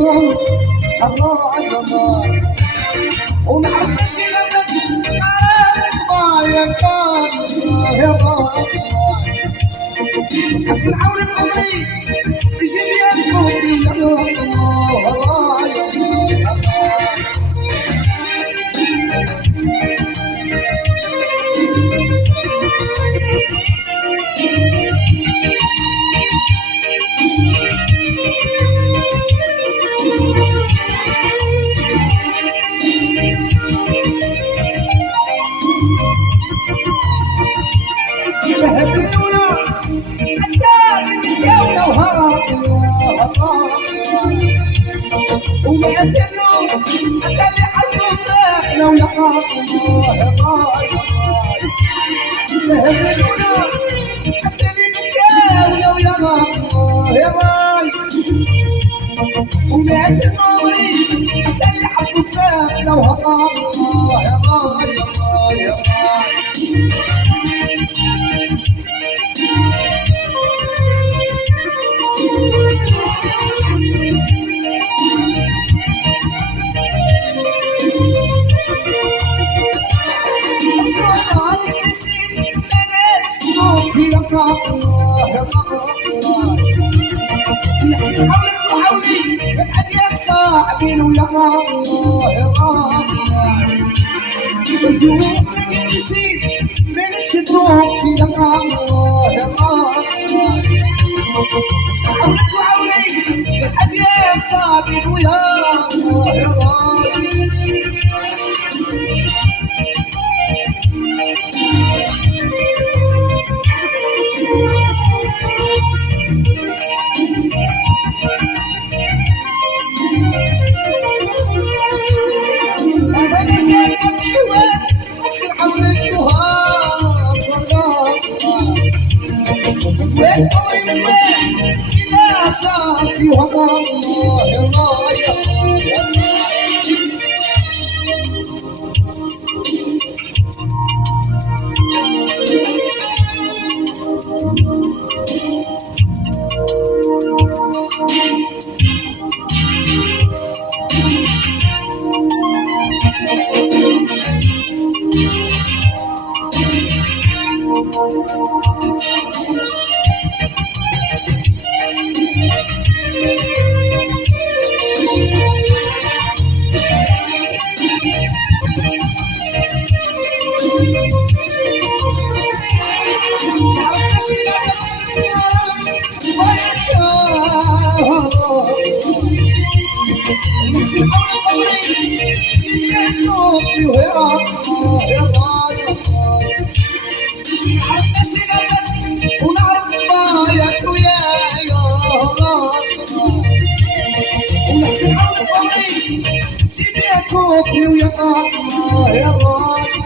الله الله ونحب شيلتك يا كان يا الله حسن عونك عمري تجيب يا قلبي يا الله يا الله وما يزنوا حتى اللي حظه لو يقع الله يا الله يهبلونا حتى اللي بكى ولو يقع الله يا الله وما يزنوا حتى اللي حظه لو يقع الله يا الله يا الله يا الله الله يا الله يحسن حولك وحولي بالحديث صاحبين ويا الله يا الله الجوع نسيت من الشدوق يا الله يا الله حولك وحولي بالحديث صاحبين ويا الله يا الله وين قوي من وين إلى شاطي وهو الله يا الله يا الله يا الله يا الله